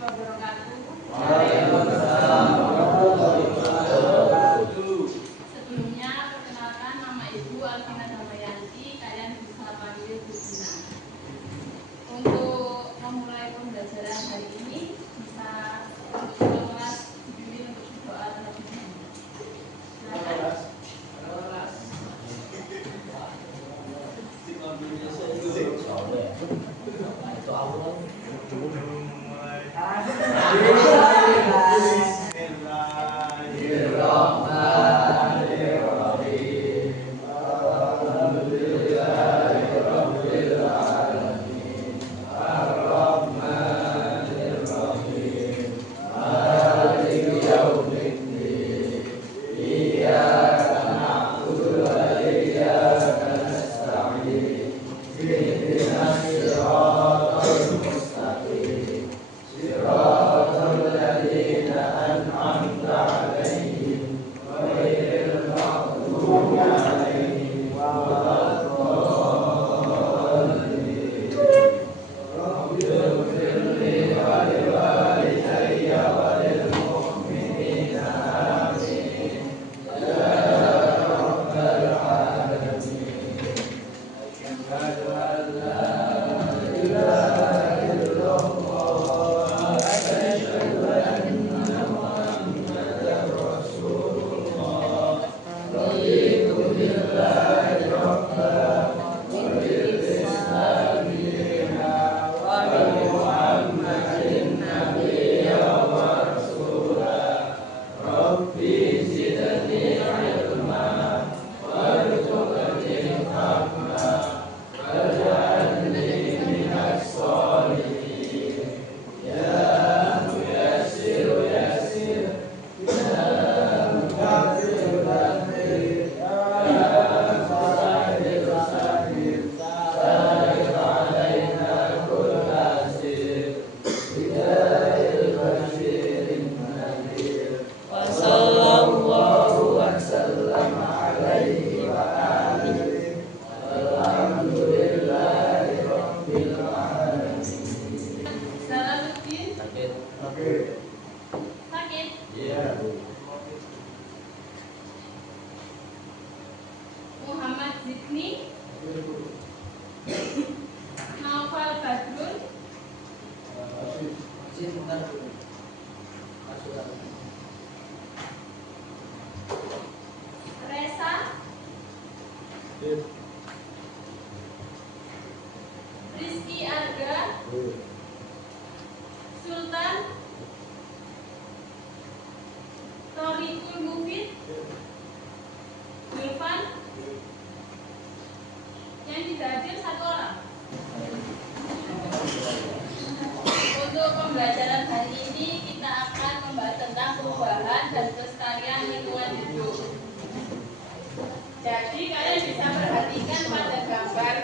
wabarakatuh. Waalaikumsalam warahmatullahi wabarakatuh. Sebelumnya perkenalkan, nama Ibu Alvina Damayanti, kalian bisa panggil Bu Dina. Untuk memulai pembelajaran hari ini, bisa untuk kelas dibimbing untuk berdoa terlebih dahulu. Silakan. Muhammad Zidni, Naufal Badrun, Resa, Rizky Arga, Sultan, Torikul Mufid, Julfan. Yang tidak hadir satu orang. Untuk pembelajaran hari ini kita akan membahas tentang perubahan dan pelestarian lingkungan hidup. Jadi kalian bisa perhatikan pada gambar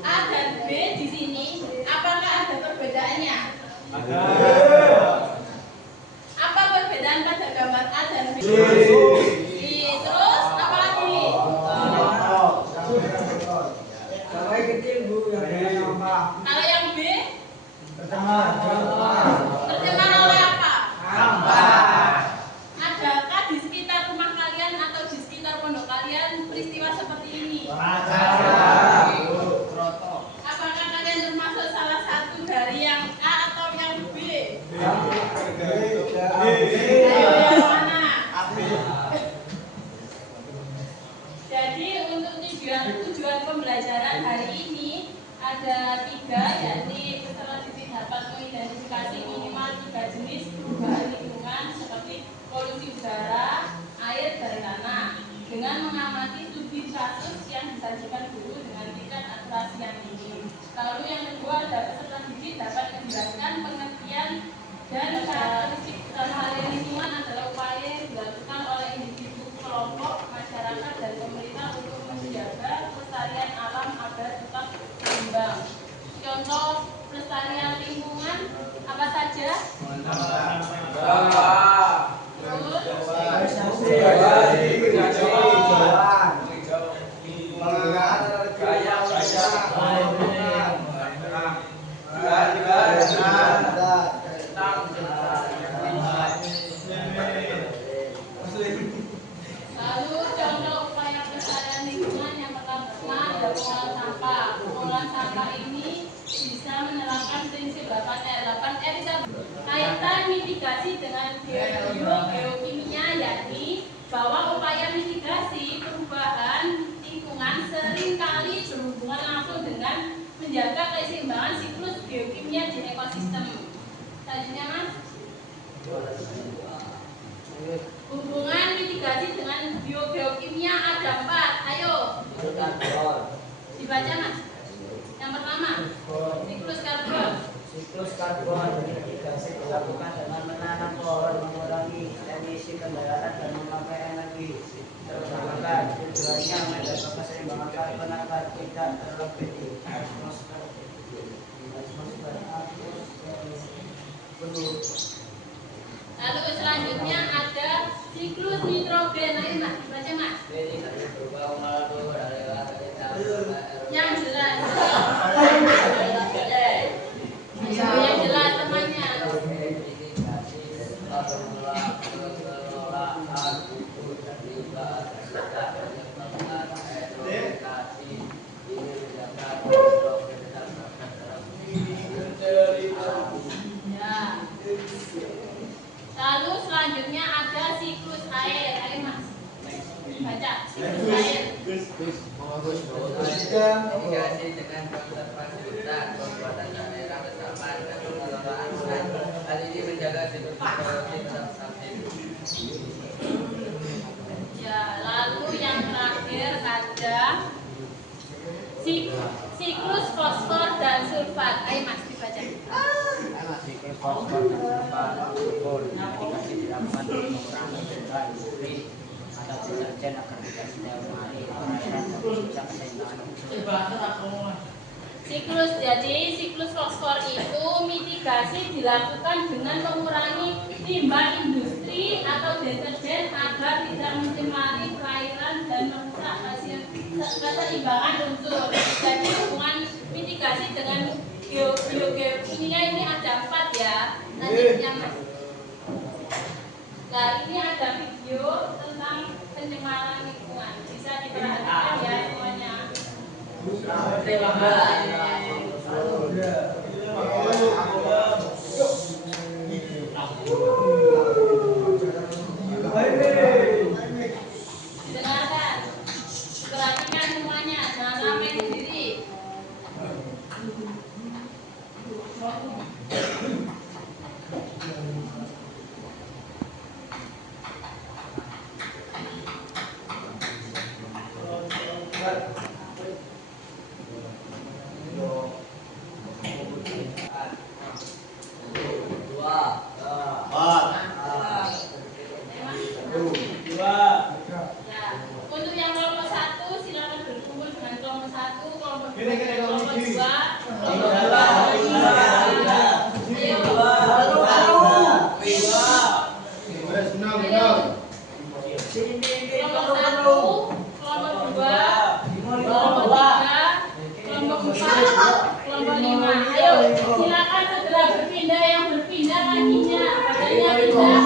A dan B di sini, apakah ada perbedaannya? Ada. Apa perbedaan pada gambar A dan B? Terus apa lagi? Kalau yang B? Tercemar oleh apa? Adakah di sekitar rumah kalian atau di sekitar pondok kalian peristiwa seperti ini? Apakah kalian termasuk salah satu dari yang A atau yang B? Ayo yang mana? Jadi untuk tujuan pembelajaran hari ini ada 3, yakni peserta didik dapat mengidentifikasi minimal 3 jenis perubahan lingkungan seperti polusi udara, air, dan tanah dengan mengamati studi kasus yang disajikan guru dengan tingkat akurasi yang tinggi. Lalu yang kedua ada peserta didik dapat menjelaskan pengertian dan karakteristik hal lingkungan adalah upaya yang dilakukan oleh individu, kelompok, masyarakat, dan pemerintah untuk menjaga pelestarian alam agar tetap seimbang. Contoh pelestarian lingkungan apa saja? sekolah ini bisa menerapkan prinsip 8R. 8R bisa kaitan mitigasi dengan geokimia, yakni bahwa upaya mitigasi perubahan lingkungan seringkali berhubungan langsung dengan menjaga keseimbangan siklus geokimia di ekosistem. Selanjutnya, Mas. Hubungan mitigasi dengan geokimia ada 4. Ayo. Dibaca, Mas. Yang pertama, siklus karbon. Siklus karbon mitigasi dilakukan dengan menanam pohon, mengurangi emisi kendaraan dan memakai energi terbarukan. Tujuannya menjaga keseimbangan karbon agar tidak terlebih di atmosfer. Lalu selanjutnya ada siklus nitrogen. Ayo, Mas, dibaca, Mas. Yang jelas. Yang jelas temannya. Ya. Lalu selanjutnya ada siklus air. Ayo, Mas. Baca siklus air. Mitigasi dengan konservasi hutan, pembuatan daerah resapan dan pengelolaan hutan. Hal ini menjaga siklus ekologi tetap stabil. Ya, lalu yang terakhir ada siklus fosfor dan sulfat. Ayo, Mas, dibaca. Siklus fosfor dan sulfat ukur mitigasi dilakukan untuk mengurangi jumlah industri atau deterjen agar tidak setiap hari perairan dan bisa keseimbangan unsur. Siklus fosfor itu mitigasi dilakukan dengan mengurangi limbah industri atau deterjen agar tidak mencemari perairan dan merusak keseimbangan unsur. Jadi hubungan mitigasi dengan geokimia ini ada 4 ya. Lanjutnya, Mas. Nah, ini ada video tentang pencemaran lingkungan. Bisa diperhatikan ya semuanya. Terima kasih. Dengarkan, perhatikan semuanya, jangan ramai sendiri. Ya, untuk yang kelompok 1 silakan berkumpul dengan kelompok 1, kelompok 2, kelompok 2, kelompok 5. Ayo, silakan segera berpindah, yang berpindah kakinya, badannya pindah.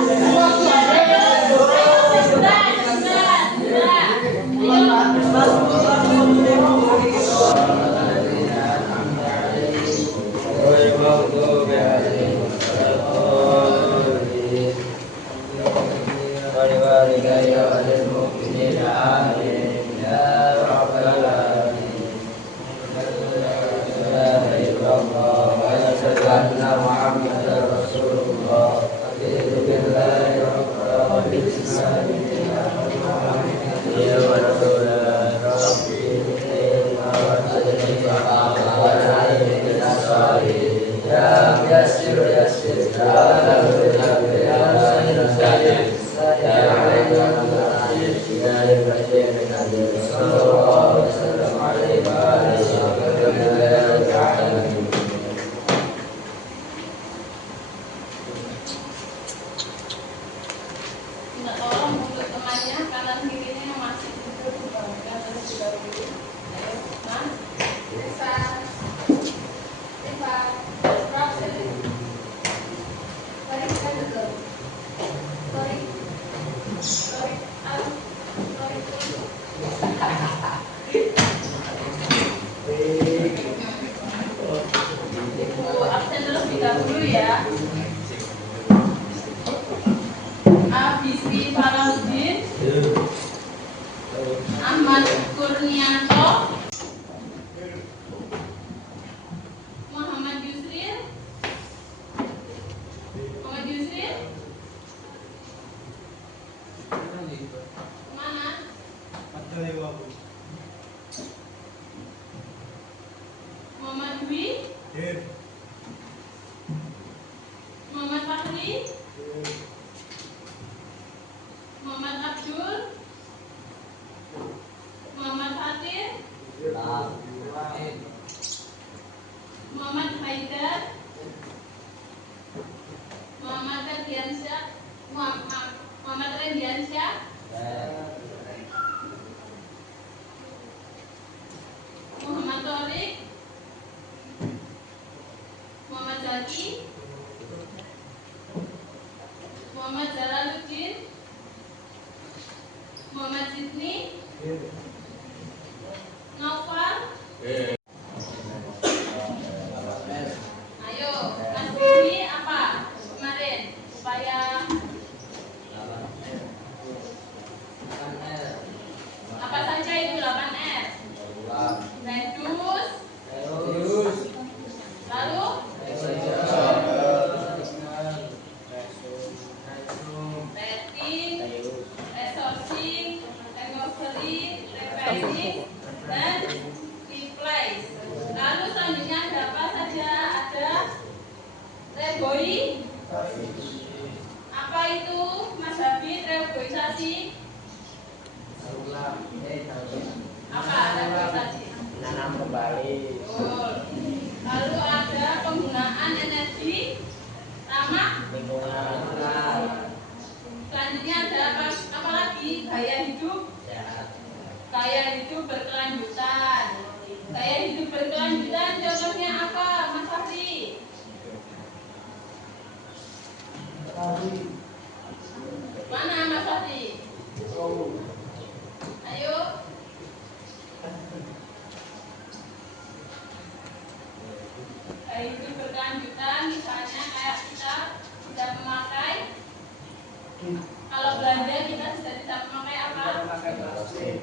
Minta tolong untuk temannya kanan kirinya yang masih duduk dibangunkan terlebih dahulu. Ayo, Mas. Risa. Rock sini. Sorry, kita duduk. Sorry. Sorry. Sorry. Muhammad Kurnianto, Muhammad Yusril, Muhammad Yusril, mana? Muhammad Dwi, Muhammad Fahri, Muhammad Abdul, Muhammad Fatir, Muhammad Haidar, Muhammad Rendiansyah, Muhammad Rendiansyah, Muhammad Torik, Muhammad Zaki, Muhammad Jalaluddin, Muhammad Sidni, Noval. Ayo, Mas Sidni apa kemarin upaya apa saja itu 8R? Reduce, lalu rating, resourcing, recovery, revising, dan replace. Lalu selanjutnya ada apa saja? Ada reboi. Apa itu Mas Habib reboisasi? Apa reboisasi? Menanam kembali. Betul. Lalu ada penggunaan energi ramah Lingkungan. Selanjutnya ada apa lagi? Gaya hidup. Gaya hidup berkelanjutan. Gaya hidup berkelanjutan contohnya apa, Mas Fahri? Mana Mas Fahri? Ayo. Gaya hidup berkelanjutan misalnya kayak kita sudah memakai, kalau belanja kita sudah tidak memakai apa? Memakai plastik.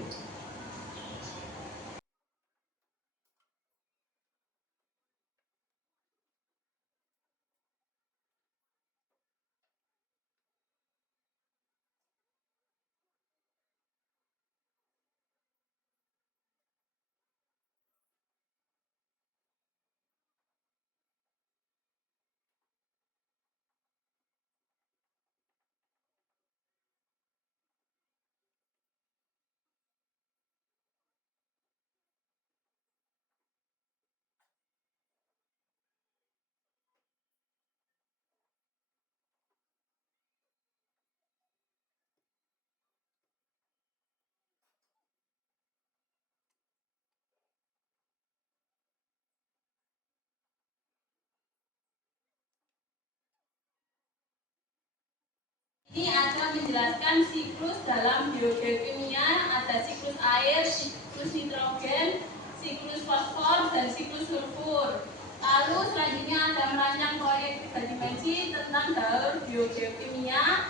Ini akan menjelaskan siklus dalam biogeokimia, ada siklus air, siklus nitrogen, siklus fosfor, dan siklus sulfur. Lalu selanjutnya ada merancang proyek 3 dimensi tentang daur biogeokimia.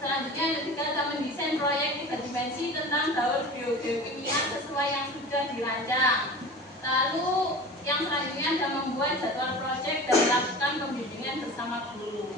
Selanjutnya yang ketiga ada mendesain proyek 3 dimensi tentang daur biogeokimia sesuai yang sudah dirancang. Lalu yang selanjutnya ada membuat jadwal proyek dan melakukan pembimbingan bersama guru.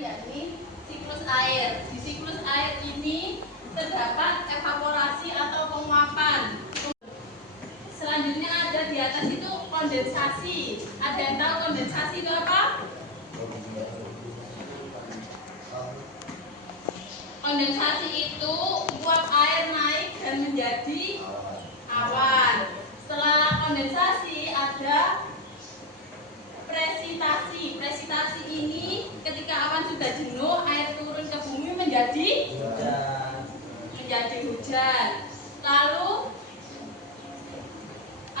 Yakni siklus air. Di siklus air ini terdapat evaporasi atau penguapan. Selanjutnya ada di atas itu kondensasi. Ada yang tahu kondensasi itu apa? Kondensasi itu uap air naik dan menjadi awan. Setelah kondensasi ada presitasi. Presitasi ini ketika awan sudah jenuh, air turun ke bumi menjadi hujan. Lalu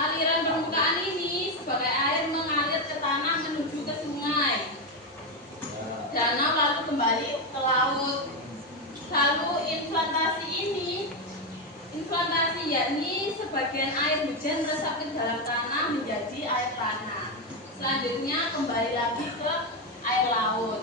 Aliran permukaan ini sebagai air mengalir ke tanah menuju ke sungai, danau lalu kembali ke laut. Lalu inflantasi yakni sebagian air hujan meresap ke dalam tanah menjadi air tanah. Selanjutnya kembali lagi ke air laut.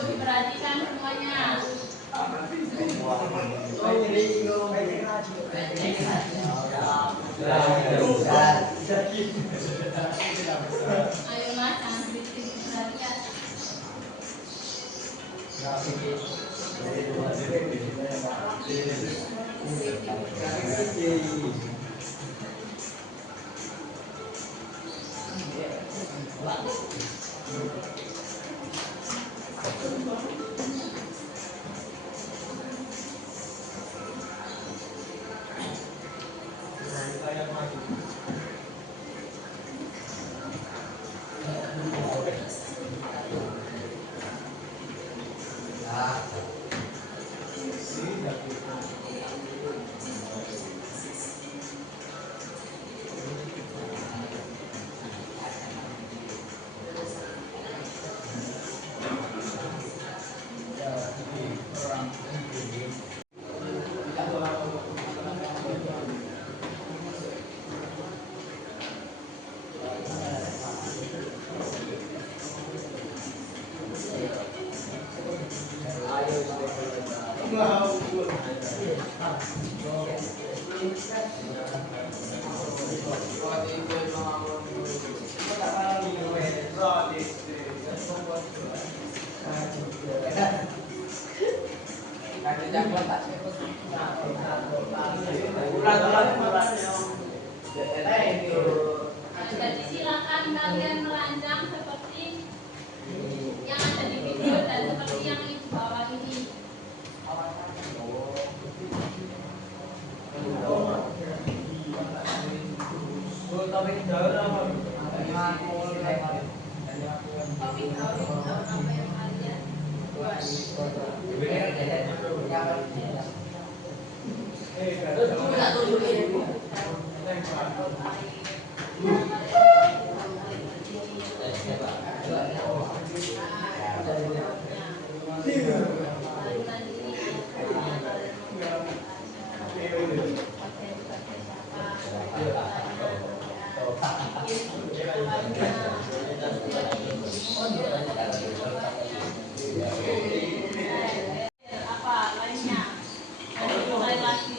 Diperhatikan semuanya. Ayo mas, jangan kritik berarti. Jadi silakan kalian merancang seperti yang ada di video dan seperti yang ibu bawa ini. Kopi tahu apa yang kalian buat. Apa lainnya? Mulai lagi.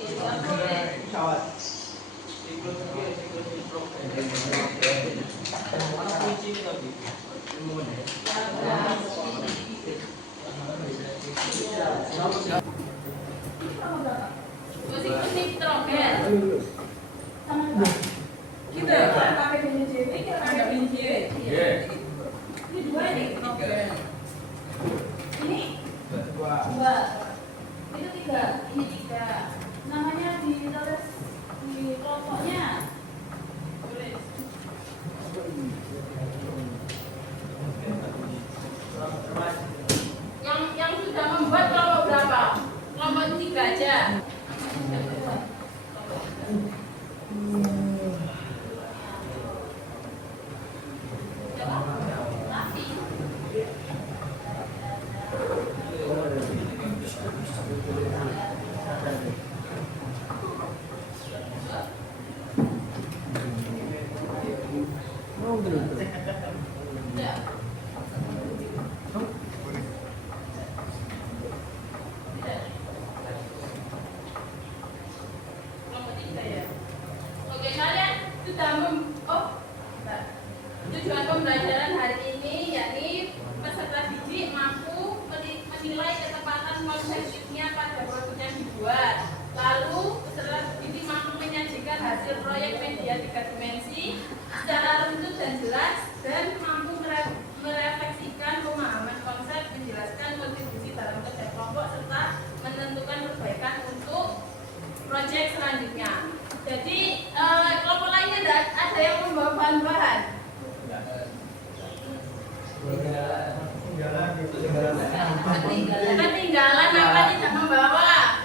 Musik-musik trompet. Kita pakai biji ini, kita pakai biji. Ini dua nih. Ini dua. Itu tiga. Ini tiga. Namanya ditulis di kelompoknya. Tulis. Yang sudah membuat kelompok berapa? Kelompok 3 aja. Tujuan pembelajaran hari ini yakni peserta didik mampu menilai ketepatan konsepsinya pada produk yang dibuat. Lalu peserta didik mampu menyajikan hasil proyek media 3 dimensi secara runtut dan jelas dan mampu merefleksikan pemahaman konsep, menjelaskan kontribusi dalam kerja kelompok serta menentukan perbaikan untuk proyek selanjutnya. Jadi kelompok lainnya ada yang membawa bahan-bahan. Ketinggalan apa tidak membawa?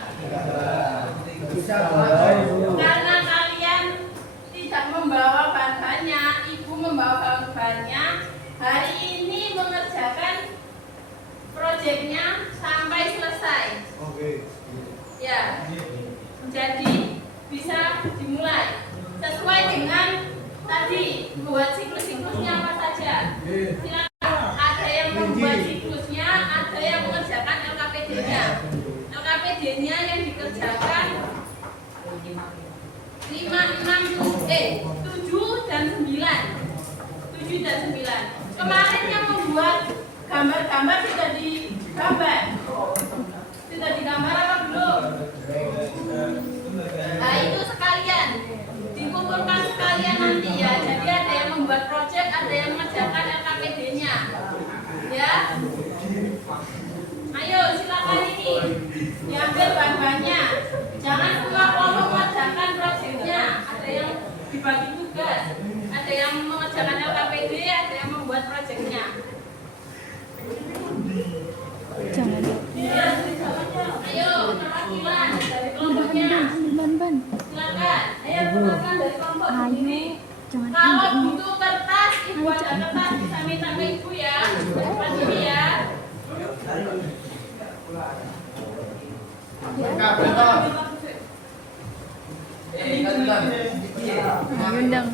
Karena kalian tidak membawa bahan-bahannya, ibu membawa bahan-bahannya. Hari ini mengerjakan proyeknya sampai selesai. Ya, jadi bisa dimulai sesuai dengan tadi buat siklus-siklusnya apa saja. Silakan. Ada yang membuat siklusnya, ada yang mengerjakan LKPD-nya. LKPD-nya yang dikerjakan Oke, 7 dan 9. 7 dan 9. Kemarin yang membuat gambar-gambar sudah digambar. Sudah digambar apa belum? Nah, itu sekalian. Dikumpulkan sekalian nanti ya. Jadi ada yang membuat proyek, ada yang mengerjakan LKPD-nya. Ya. Ayo silakan ini. Diambil bahan-bahannya. Jangan semua kelompok mengerjakan proyeknya. Ada yang dibagi tugas. Ada yang mengerjakan LKPD, ada yang membuat proyeknya. Jangan. Ayo, perwakilan dari kelompoknya. Silakan. Ayo perwakilan dari kelompok ini. Jangan. Kalau butuh kertas, ibu ada kertas bisa minta ke ibu ya. Depan sini ya. Undang.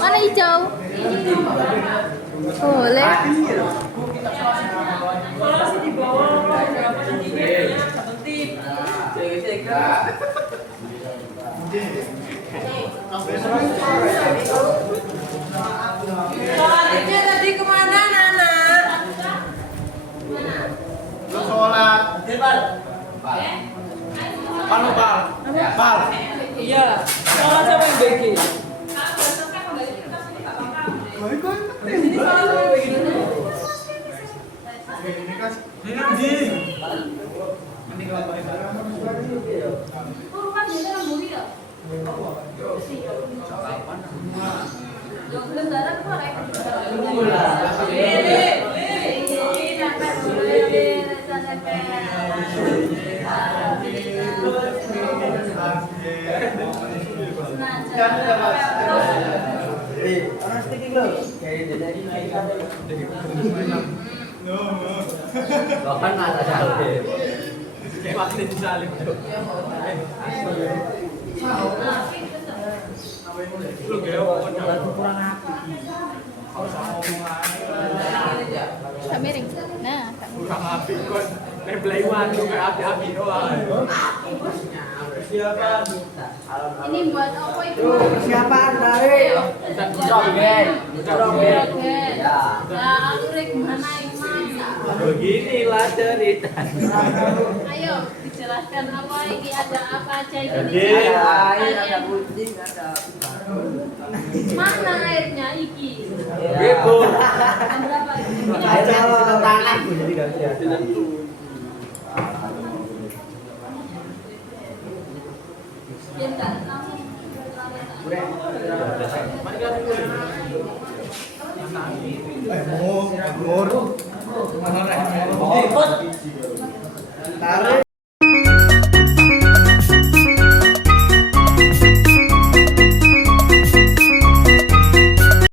Mana hijau? Boleh. Soalnya tadi kemana, Nana? Sholat. Bal. Iya, sholat sama yang bagi. Ini sholat sama yang bagi. Bahkan ada salib. Waktu disalib. Lu kurang Tak miring. Nah, tak miring. kurang api kon. Playwan juga api-api doang. Ini buat apa ibu? Siapa dari? Joget. Joget. Ya. Nah, aku rek gimana ini? Beginilah cerita. Ayo dijelaskan apa ini, ada apa aja ini? Jadi, Ada air, ada kucing, ada Mana airnya iki? Ibu. Berapa? airnya di sebelah tanah Bu, jadi enggak bisa. Bentar. Tarik.